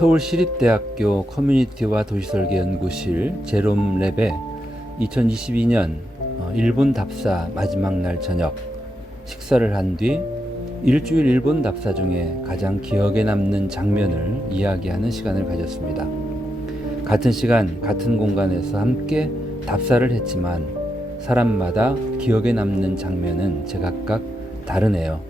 서울시립대학교 커뮤니티와 도시설계연구실 제롬랩의 2022년 일본 답사 마지막 날 저녁 식사를 한 뒤 일주일 일본 답사 중에 가장 기억에 남는 장면을 이야기하는 시간을 가졌습니다. 같은 시간 같은 공간에서 함께 답사를 했지만 사람마다 기억에 남는 장면은 제각각 다르네요.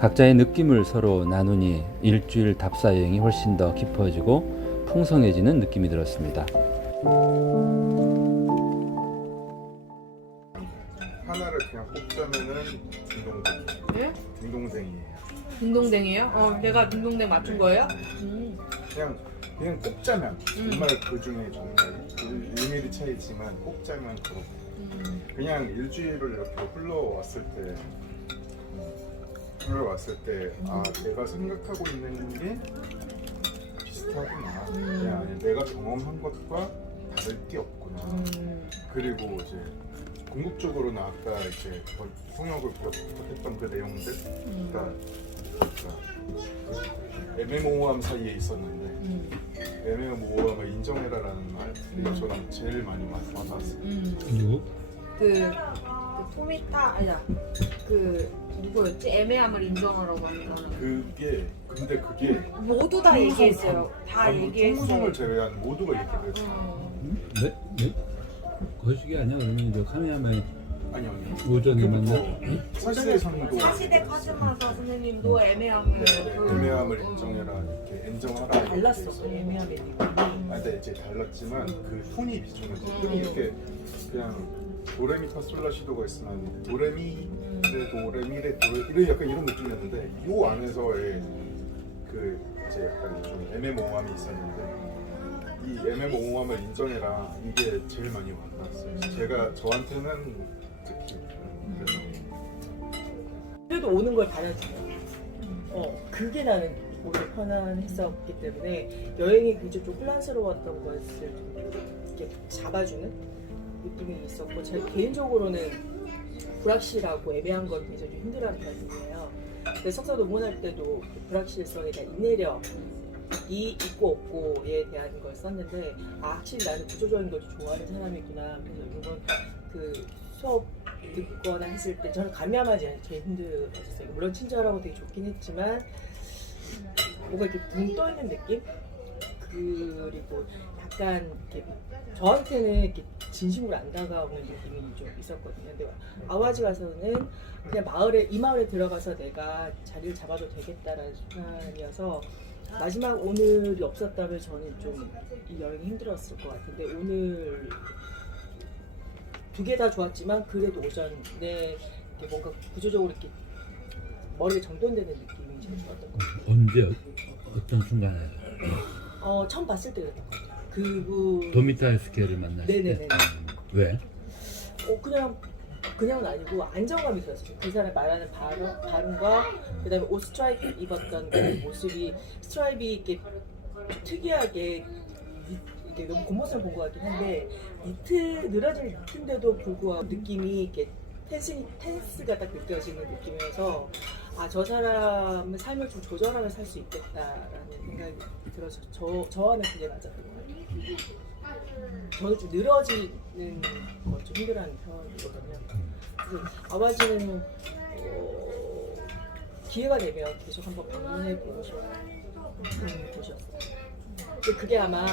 각자의 느낌을 서로 나누니 일주일 답사 여행이 훨씬 더 깊어지고 풍성해지는 느낌이 들었습니다. 하나를 그냥 꼽자면은 딩동댕. 네? 딩동댕이에요. 딩동댕이에요? 내가 딩동댕 맞춘 거예요? 그냥 꼽자면 정말 그 중에 정말 1mm 차이지만 꼽자면 그렇고 그냥 일주일을 이렇게 흘러왔을 때 아 내가 생각하고 있는 게 비슷하구나. 그냥 내가 경험한 것과 다를 게 없구나. 그리고 이제 궁극적으로는 아까 이제 통역을 부탁했던 그 내용들, 그러니까 애매모호함 사이에 있었는데 애매모호함을 인정해라라는 말이 저랑 제일 많이 와닿았어요. 누구? 그 토미타 아니야 누구였지? 애매함을 인정하라고 하는 거는 근데 그게 모두 다 얘기했어요. 다 얘기했어요. 통성을 제외한 모두가 얘기했어요. 네? 네? 거시기 아니야? 그러면 저 카미야마의 아니요. 오전이 맞나? 사시대상도 사시대 카즈마사 선생님도 애매함을 애매함을 인정해라 이렇게 인정하라. 달랐어 애매하게. 근데 이제 달랐지만 그 톤이 비슷한 거지. 톤이 이렇게 그냥 도레미파솔라시도가 있으면 도레미 레 도레 약간 이런 느낌이었는데 이 안에서의 그 이제 약간 좀 애매모호함이 있었는데 이 애매모호함을 인정해라 이게 제일 많이 와닿았어요. 제가 저한테는 특히 그래서 그래도 오는 걸 받아주면 그게 나는 오히려 편안했었기 때문에 여행이 굉장히 좀 혼란스러웠던 것을 좀 이렇게 잡아주는 느낌이 있었고 제가 개인적으로는 불확실하고 애매한 걸 굉장히 좀 힘들어하는 편이에요. 그래서 석사 논문할 때도 불확실성에 대한 인내력이 있고 없고에 대한 걸 썼는데 확실히 나는 구조적인 걸 좋아하는 사람이구나. 그래서 이건 그 수업 듣거나 했을 때 저는 감미하지 제일 힘들었어요. 물론 친절하고 되게 좋긴 했지만 뭔가 이렇게 붕 떠있는 느낌? 그리고 약간 이렇게 저한테는 이렇게 진심으로 안 다가오는 느낌이 좀 있었거든요. 근데 아와지 와서는 그냥 이 마을에 들어가서 내가 자리를 잡아도 되겠다라는 순간이어서 마지막 오늘이 없었다면 저는 좀 이 여행이 힘들었을 것 같은데 오늘 두 개 다 좋았지만 그래도 오전에 뭔가 구조적으로 이렇게 머리가 정돈되는 느낌이 제일 좋았던 것 같아요. 언제 어떤 순간에? 처음 봤을 때 그랬던 것 같아요. 그분 도미타 스케를 만났을 때? 네네네. 왜? 그냥은 아니고 안정감이 들었어요. 그 사람 말하는 발음과 그다음에 옷 스트라이프 입었던 그 모습이 스트라이프 이렇게 특이하게 이게 너무 겉모습을 본 것 같긴 한데 늘어진 니트인데도 불구하고 느낌이 이렇게 텐스가 딱 느껴지는 느낌이어서 저 사람의 삶을 좀 조절하며 살 수 있겠다라는 생각이 들어서 저와는 그게 맞았던 것 같아요. 저는 좀 늘어지는 걸 좀 힘들어하는 편이거든요. 그래서 아와지는 기회가 되면 계속 한번 방문해보고 싶은 곳이었어요. 근데 그게 아마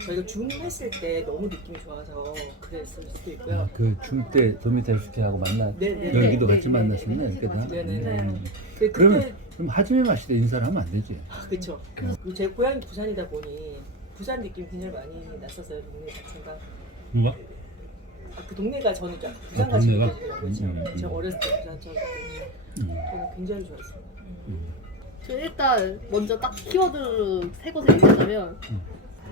저희가 줌 했을 때 너무 느낌이 좋아서 그랬을 수도 있고요. 그 중 때 도미타 스케하고 네네. 여기도 같이 만났었나? 이렇게 다? 네네네. 그럼 하지메 마시대 인사를 하면 안 되지? 그렇죠. 그리고 제 고향이 부산이다 보니 부산 느낌이 굉장히 많이 났었어요. 동네 자체가. 뭐가? 그 동네가 저는 좀 부산같이 동네가? 느껴지더라고요. 제가 어렸을 때 부산처럼 저는 굉장히 좋았습니다. 저는 일단 먼저 딱 키워드 세 곳을 얘기하자면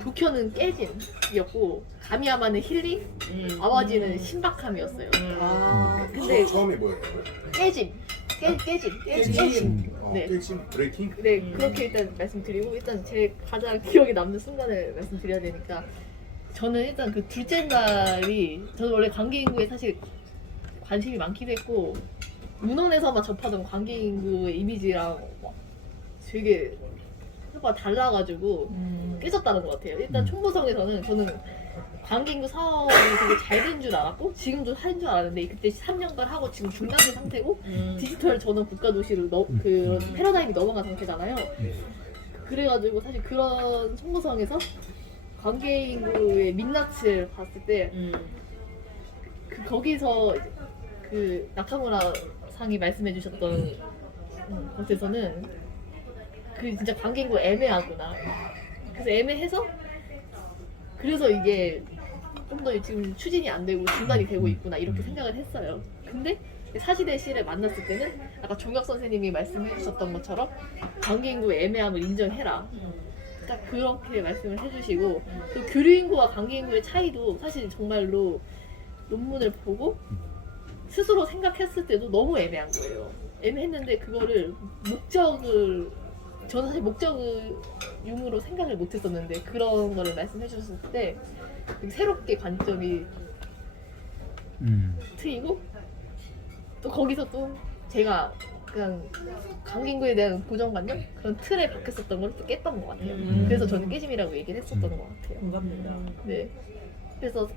도쿄는 깨짐이었고 가미야마는 힐링, 아와지는 신박함이었어요. 근데 처음이 뭐였어요? 깨짐. 네. 깨짐 브레이킹? 네, 그렇게 일단 말씀드리고 일단 제 가장 기억에 남는 순간을 말씀드려야 되니까 저는 일단 그 둘째 날이 저는 원래 관계인구에 사실 관심이 많기도 했고 문헌에서만 접하던 관계인구의 이미지랑 되게 생각보다 달라가지고 깨졌다는 것 같아요. 일단 총무성에서는 저는 관계인구 사업이 되게 잘 된 줄 알았고 지금도 하는 줄 알았는데 그때 3년간 하고 지금 중단된 상태고 디지털 전원 국가도시로 그 패러다임이 넘어간 상태잖아요. 그래가지고 사실 그런 총무성에서 관계인구의 민낯을 봤을 때 그 거기서 그 나카무라 상이 말씀해주셨던 곳에서는 그 진짜 관계인구 애매하구나. 그래서 애매해서 그래서 이게 좀 더 지금 추진이 안 되고 중단이 되고 있구나 이렇게 생각을 했어요. 근데 사시대 시를 만났을 때는 아까 종혁 선생님이 말씀해주셨던 것처럼 관계인구의 애매함을 인정해라. 딱 그렇게 말씀을 해주시고 또 교류인구와 관계인구의 차이도 사실 정말로 논문을 보고 스스로 생각했을 때도 너무 애매한 거예요. 애매했는데 그거를 목적을 저는 사실 목적을 유무로 생각을 못했었는데 그런 거를 말씀해 주셨을 때 새롭게 관점이 트이고 또 거기서 또 제가 그냥 관계인구에 대한 고정관념 그런 틀에 박혔었던 걸 또 깼던 것 같아요. 그래서 저는 깨짐이라고 얘기를 했었던 것 같아요. 공감된다. 네. 그래서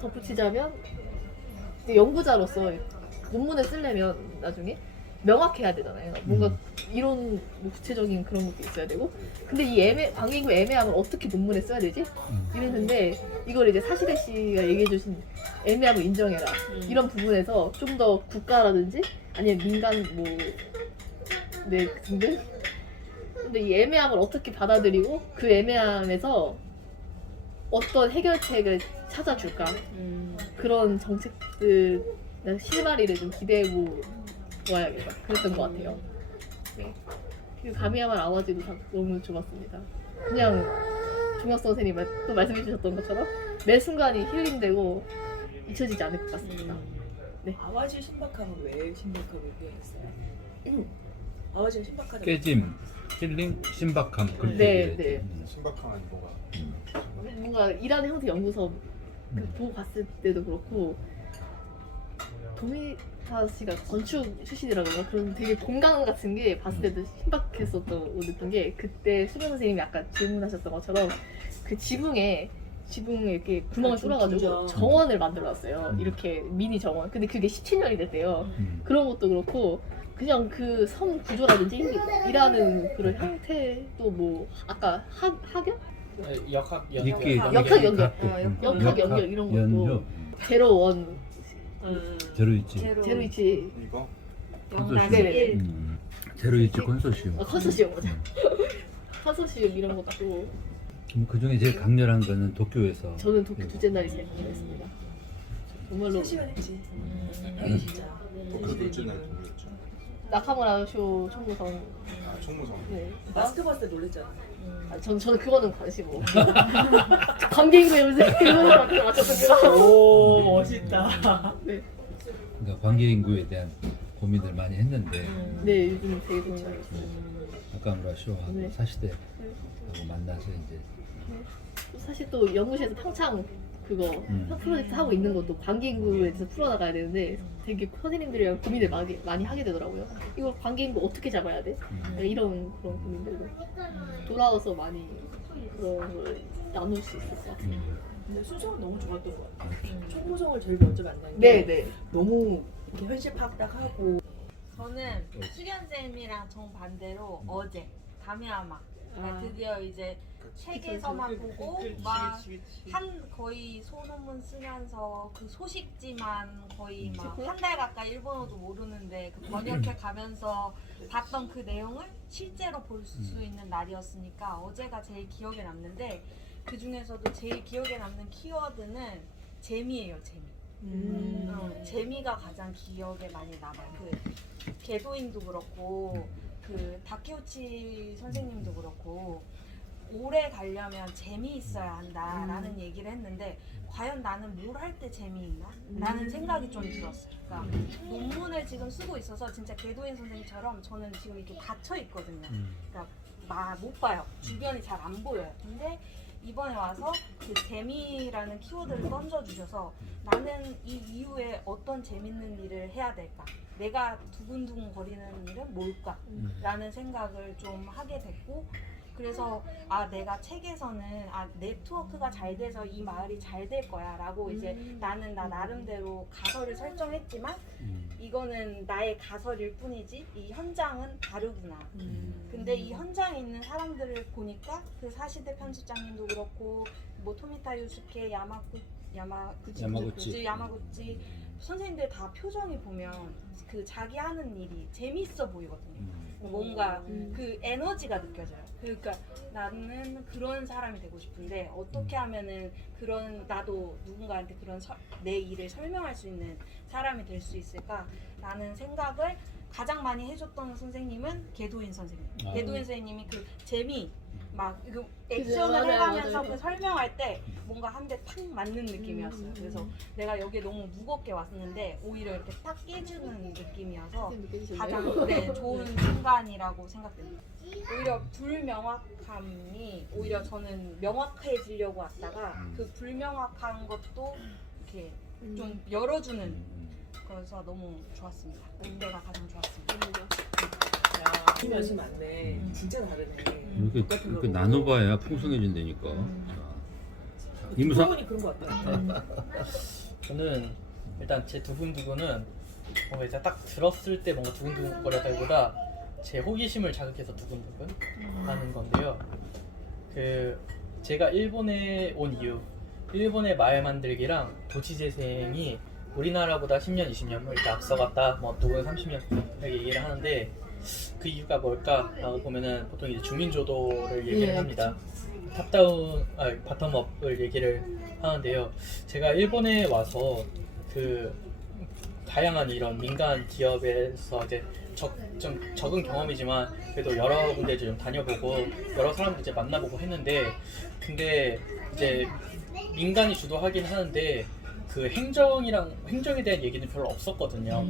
덧붙이자면 이제 연구자로서 논문을 쓰려면 나중에 명확해야 되잖아요. 뭔가 이론 뭐 구체적인 그런 것도 있어야 되고. 근데 이 관계인구 애매함을 어떻게 논문에 써야 되지? 이랬는데 이걸 이제 사시대 씨가 얘기해주신 애매함을 인정해라. 이런 부분에서 좀 더 국가라든지 아니면 민간 뭐 네 등등. 근데 이 애매함을 어떻게 받아들이고 그 애매함에서 어떤 해결책을 찾아줄까? 그런 정책들 실마리를 좀 기대해보 와야겠다. 그랬던 것 같아요. 네. 그리고 가미야마 아와지도 너무 좋았습니다. 그냥 종혁 선생님 또 말씀해주셨던 것처럼 매 순간이 힐링되고 잊혀지지 않을 것 같습니다. 네. 아와지 신박함은 왜 신박하게 표현했어요? 아와지가 신박하다. 깨짐, 힐링, 신박함 그렇게 네, 얘기해야지. 네. 신박한 뭐가 뭔가 일하는 형태 연구소 그 보고 갔을 때도 그렇고 도미타 씨가 건축 출신이라던가 그런 되게 공간 같은 게 봤을 때도 신박했었던 게 그때 수련 선생님이 아까 질문하셨던 것처럼 그 지붕에 이렇게 구멍을 뚫어가지고 진짜. 정원을 만들어놨어요. 이렇게 미니 정원. 근데 그게 17년이 됐대요. 그런 것도 그렇고 그냥 그 섬 구조라든지 일하는 그런 형태도 뭐 아까 학연? 역학 있기 역학 연결. 갖고, 역학 연결 이런 것도 연료, 제로 원 제로이치, 제로이치 이거 0-1 제로이치 컨소시엄. 컨소시엄 맞아. 컨소시엄 이런 것도 그 중에 제일 강렬한 거는 도쿄에서 저는 도쿄 둘째 날이 제일 강렬했습니다. 정말로 3시간 했지. 진짜. 그 둘째 날 누구였죠? 나카무라 쇼 총무성. 아 총무성. 네. 마스크 봤을 때 놀랬잖아. 저는 그거는 관심 없고 관계인구 염색 그거는 맞췄던 오 멋있다. 네. 그러니까 관계 인구에 대한 고민을 많이 했는데 네 요즘 되게 고민하고 있어요. 아까무라 쇼하고 네. 사시대하고 만나서 이제 사실 또 연구실에서 평창 그거 프로젝트 하고 있는 것도 관계인구에 대해서 풀어나가야 되는데 되게 선생님들이랑 고민을 많이 하게 되더라고요. 이걸 관계인구 어떻게 잡아야 돼? 이런 그런 고민들도 돌아와서 많이 그런 걸 나눌 수 있을 것 같아요. 근데 순서가 너무 좋았던 것 같아. 총무성을 제일 먼저 만난 게 네네. 너무 이렇게 현실 파악 딱 하고 저는 수련쌤이랑 정반대로 어제 가미야마 드디어 이제 책에서만 보고 막 한 거의 소논문 쓰면서 그 소식지만 거의 막 한 달 가까이 일본어도 모르는데 그 번역해 가면서 봤던 그 내용을 실제로 볼 수 있는 날이었으니까 어제가 제일 기억에 남는데 그 중에서도 제일 기억에 남는 키워드는 재미예요, 재미. 재미가 가장 기억에 많이 남아요. 그 개도인도 그렇고 그 다케우치 선생님도 그렇고 오래 가려면 재미있어야 한다라는 얘기를 했는데 과연 나는 뭘 할 때 재미있나? 라는 생각이 좀 들었어요. 그러니까 논문을 지금 쓰고 있어서 진짜 개도인 선생님처럼 저는 지금 이렇게 닫혀 있거든요. 그러니까 못 봐요. 주변이 잘 안 보여요. 근데 이번에 와서 그 재미라는 키워드를 던져주셔서 나는 이 이후에 어떤 재밌는 일을 해야 될까? 내가 두근두근 거리는 일은 뭘까? 라는 생각을 좀 하게 됐고 그래서 내가 책에서는 네트워크가 잘 돼서 이 마을이 잘 될 거야 라고 이제 나는 나 나름대로 가설을 설정했지만 이거는 나의 가설일 뿐이지 이 현장은 다르구나. 근데 이 현장에 있는 사람들을 보니까 그 사시대 편집장님도 그렇고 뭐 토미타 유스케 야마구치 선생님들 다 표정이 보면 그 자기 하는 일이 재밌어 보이거든요. 뭔가 그 에너지가 느껴져요. 그러니까 나는 그런 사람이 되고 싶은데 어떻게 하면은 그런 나도 누군가한테 그런 내 일을 설명할 수 있는 사람이 될 수 있을까? 라는 생각을 가장 많이 해줬던 선생님은 개도인 선생님. 개도인 선생님이 그 재미 막 그 액션을 맞아요, 해가면서 맞아요. 그 설명할 때 뭔가 한 대 탁 맞는 느낌이었어요. 그래서 내가 여기에 너무 무겁게 왔는데 오히려 이렇게 딱 깨주는 느낌이어서 가장 좋은 순간이라고 생각됩니다. 오히려 불명확함이 오히려 저는 명확해지려고 왔다가 그 불명확한 것도 이렇게 좀 열어주는 그래서 너무 좋았습니다. 그때가 가장 좋았습니다. 연습 맞네. 진짜 다르네. 이렇게 나눠봐야 풍성해진다니까. 이무상 부분이 그런 것 같아요. 저는 일단 제 두근두근은 뭔가 이제 딱 들었을 때 뭔가 두근두근거리다기보다 제 호기심을 자극해서 두근두근 하는 건데요. 그 제가 일본에 온 이유, 일본의 마을 만들기랑 도시 재생이 우리나라보다 10년, 20년 이렇게 앞서갔다, 뭐 누구는 30년 이렇게 얘기를 하는데 그 이유가 뭘까라고 보면은 보통 이제 주민주도를 얘기를 합니다. 바텀업을 얘기를 하는데요. 제가 일본에 와서 그 다양한 이런 민간 기업에서 이제 좀 적은 경험이지만 그래도 여러 군데 좀 다녀보고 여러 사람들 이제 만나보고 했는데 근데 이제 민간이 주도하긴 하는데 그 행정에 대한 얘기는 별로 없었거든요.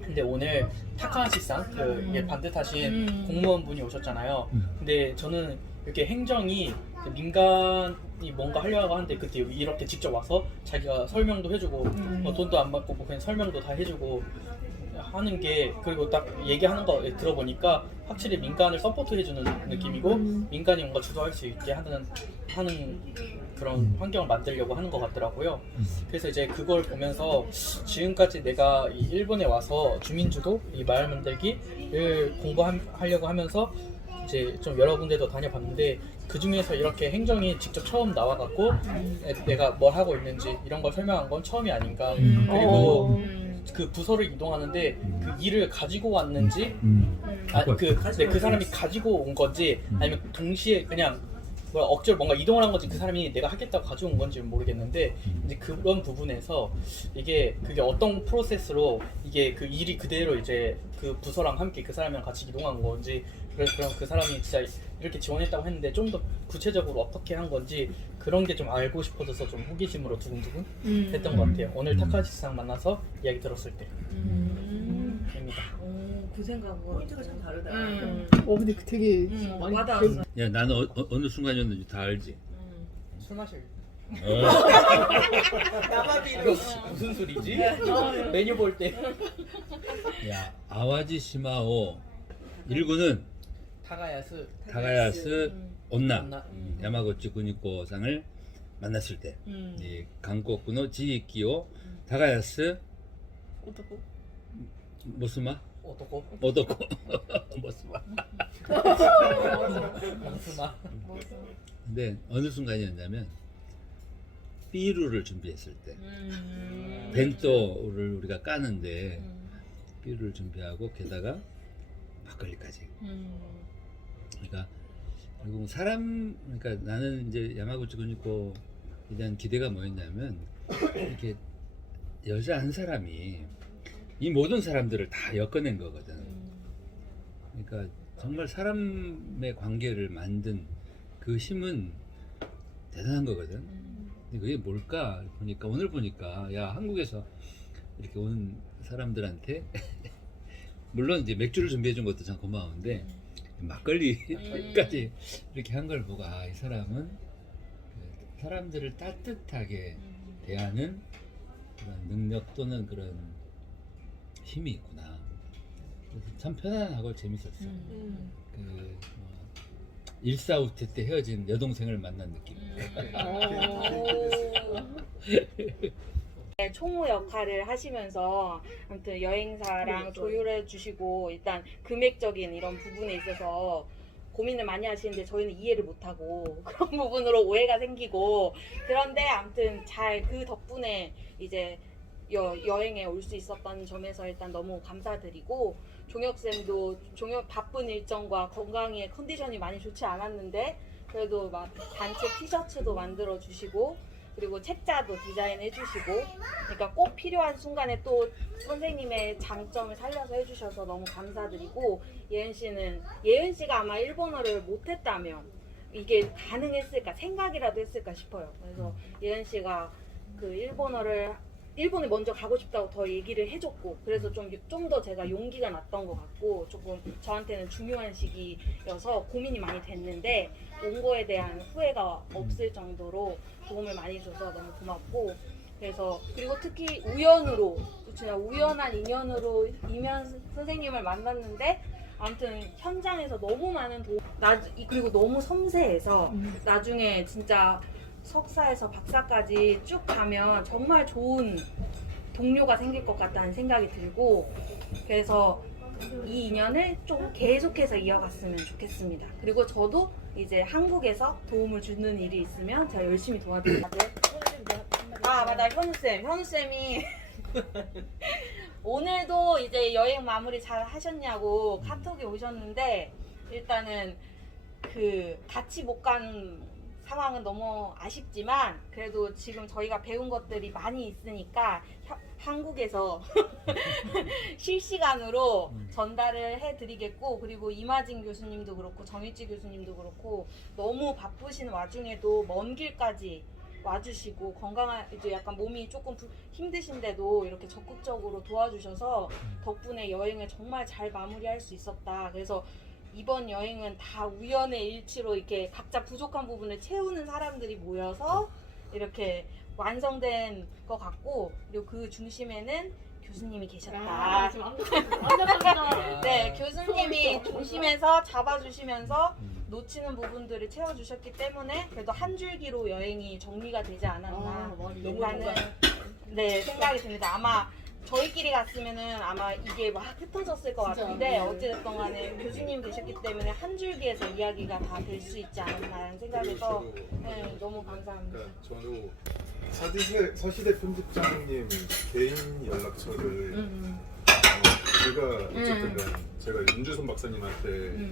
근데 오늘 타카하시상 그 이게 반듯하신 공무원분이 오셨잖아요. 근데 저는 이렇게 행정이 민간이 뭔가 하려고 하는데 그때 이렇게 직접 와서 자기가 설명도 해주고 뭐 돈도 안 받고 뭐 그냥 설명도 다 해주고 하는 게 그리고 딱 얘기하는 거 들어보니까 확실히 민간을 서포트해주는 느낌이고 민간이 뭔가 주도할 수 있게 하는 그런 환경을 만들려고 하는 것 같더라고요. 그래서 이제 그걸 보면서 지금까지 내가 이 일본에 와서 주민주도, 이 마을 만들기를 공부하려고 하면서 이제 좀 여러 군데도 다녀봤는데 그 중에서 이렇게 행정이 직접 처음 나와갖고 내가 뭘 하고 있는지 이런 걸 설명한 건 처음이 아닌가. 그리고 그 부서를 이동하는데 그 일을 가지고 왔는지 그 사람이 가지고 온 건지 아니면 동시에 그냥 억지로 뭔가 이동을 한 건지 그 사람이 내가 하겠다고 가져온 건지는 모르겠는데 이제 그런 부분에서 그게 어떤 프로세스로 이게 그 일이 그대로 이제 그 부서랑 함께 그 사람이랑 같이 이동한 건지 그럼 그 사람이 진짜 이렇게 지원했다고 했는데 좀 더 구체적으로 어떻게 한 건지 그런 게 좀 알고 싶어져서 좀 호기심으로 두근두근 했던 것 같아요. 오늘 타카시상 만나서 이야기 들었을 때 입니다. 그 생각은 포인트가 참 다르다. 근데 되게 많이 와닿았어. 야 나는 어느 순간이었는지 다 알지. 술 마실 야마비로 무슨 술이지? 메뉴 볼 때 야 아와지 시마오 1구는 타가야스 온나 야마구치 군입고상을 만났을 때 이 강국군의 지이키오 타가야스 어떡고? 모스마 어떻고? 오도코 모스마. 멍스마 근데 어느 순간이었냐면 삐루를 준비했을 때 벤또를 우리가 까는데 삐루를 준비하고 게다가 막걸리까지. 그러니까 결국 그러니까 나는 이제 야마구치 군입고에 대한 기대가 뭐였냐면 이렇게 여자 한 사람이 이 모든 사람들을 다 엮어낸 거거든. 그러니까 정말 사람의 관계를 만든 그 힘은 대단한 거거든. 근데 그게 뭘까 보니까 오늘 보니까 야 한국에서 이렇게 온 사람들한테 물론 이제 맥주를 준비해 준 것도 참 고마운데 막걸리까지 이렇게 한 걸 보고 이 사람은 그 사람들을 따뜻하게 대하는 그런 능력 또는 그런 힘이 있구나. 그래서 참 편안하고 재밌었어. 일사후퇴 때 헤어진 여동생을 만난 느낌. 네, 총무 역할을 하시면서 아무튼 여행사랑 조율해 주시고 일단 금액적인 이런 부분에 있어서 고민을 많이 하시는데 저희는 이해를 못하고 그런 부분으로 오해가 생기고 그런데 아무튼 잘 그 덕분에 이제 여행에 올 수 있었던 점에서 일단 너무 감사드리고 종혁쌤도 바쁜 일정과 건강의 컨디션이 많이 좋지 않았는데 그래도 막 단체 티셔츠도 만들어 주시고 그리고 책자도 디자인해 주시고 그러니까 꼭 필요한 순간에 또 선생님의 장점을 살려서 해주셔서 너무 감사드리고 예은 씨가 아마 일본어를 못했다면 이게 가능했을까 생각이라도 했을까 싶어요. 그래서 예은 씨가 그 일본에 먼저 가고 싶다고 더 얘기를 해줬고 그래서 좀 더 제가 용기가 났던 것 같고 조금 저한테는 중요한 시기여서 고민이 많이 됐는데 온 거에 대한 후회가 없을 정도로 도움을 많이 줘서 너무 고맙고 그래서 그리고 특히 우연한 인연으로 이면 선생님을 만났는데 아무튼 현장에서 너무 많은 도움 그리고 너무 섬세해서 나중에 진짜 석사에서 박사까지 쭉 가면 정말 좋은 동료가 생길 것 같다는 생각이 들고 그래서 이 인연을 좀 계속해서 이어갔으면 좋겠습니다. 그리고 저도 이제 한국에서 도움을 주는 일이 있으면 제가 열심히 도와드릴게요. 맞아 현우쌤이 오늘도 이제 여행 마무리 잘 하셨냐고 카톡이 오셨는데 일단은 그 같이 못 간 상황은 너무 아쉽지만 그래도 지금 저희가 배운 것들이 많이 있으니까 한국에서 실시간으로 전달을 해드리겠고 그리고 이마진 교수님도 그렇고 정일지 교수님도 그렇고 너무 바쁘신 와중에도 먼 길까지 와주시고 이제 약간 몸이 조금 힘드신데도 이렇게 적극적으로 도와주셔서 덕분에 여행을 정말 잘 마무리할 수 있었다. 그래서 이번 여행은 다 우연의 일치로 이렇게 각자 부족한 부분을 채우는 사람들이 모여서 이렇게 완성된 것 같고 그리고 그 중심에는 교수님이 계셨다. 네, 교수님이 중심에서 잡아주시면서 놓치는 부분들을 채워주셨기 때문에 그래도 한 줄기로 여행이 정리가 되지 않았나 라는 생각이 듭니다. 아마 저희끼리 갔으면은 아마 이게 막 흩어졌을 것 같은데 어찌됐든 간에 교수님 계셨기 때문에 한 줄기에서 이야기가 다 될 수 있지 않았나라는 생각에서 너무 감사합니다. 그러니까 저도 서시대 편집장님 개인 연락처를 제가 어쨌든 제가 윤주선 박사님한테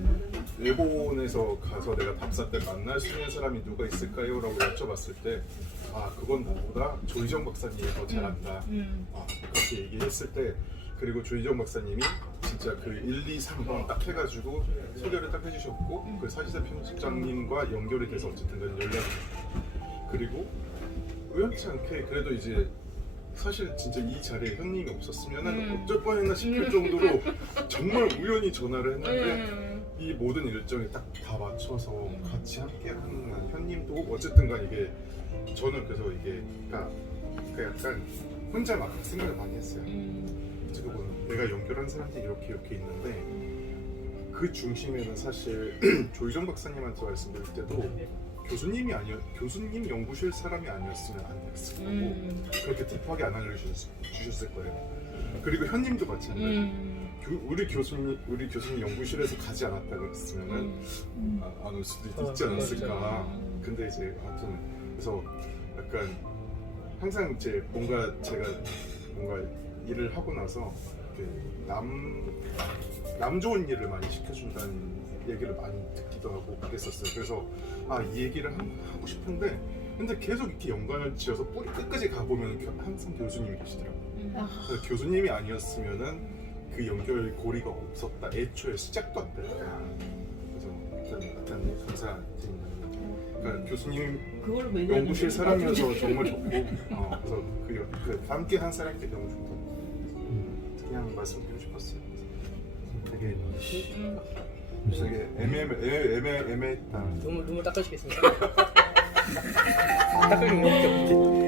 일본에서 가서 내가 답사 때 만날 수 있는 사람이 누가 있을까요? 라고 여쭤봤을 때 그건 나보다 조희정 박사님이 더 잘한다. 그렇게 얘기했을 때 그리고 조희정 박사님이 진짜 그 1, 2, 3번 딱 해가지고 소개를 딱 해주셨고 그 서시대 편집장님과 연결이 돼서 어쨌든 연락이 그리고 우연치 않게 그래도 이제 사실 진짜 이 자리에 현님이 없었으면 어쩔 뻔했나 싶을 정도로 정말 우연히 전화를 했는데 이 모든 일정이 딱 다 맞춰서 같이 함께 하는 현님도 어쨌든 간 이게 저는 그래서 이게 그러니까 약간 혼자 막 생각을 많이 했어요. 어떻게 보면 내가 연결한 사람들이 이렇게 있는데 그 중심에는 사실 조희정 박사님한테 말씀드릴 때도 교수님 연구실 사람이 아니었으면 안 됐을 거고 그렇게 딥하게 안 알려주셨을 거예요. 그리고 현님도 마찬가지. 우리 교수님 연구실에서 가지 않았다 그랬으면은 안 올 수도 있지 않았을까. 근데 이제 아무튼 그래서 약간 항상 이제 제가 일을 하고 나서 남 좋은 일을 많이 시켜준다는 얘기를 많이 듣기도 하고 그랬었어요. 그래서 이 얘기를 하고 싶은데 근데 계속 이렇게 연관을 지어서 뿌리 끝까지 가보면 항상 교수님이 계시더라고요. 그래서 교수님이 아니었으면은 그 연결고리가 없었다. 애초에 시작도 안 됐다. 그래서 일단 감사드립니다. 그러니까 교수님 연구실 사람이어서 정말 좋고 그래서 그 함께 한 사람께 너무 좋다. 그냥 말씀드리고 싶었어요. 되게 애매했다. 눈물 닦아주겠습니다. 닦아주는 게 없지.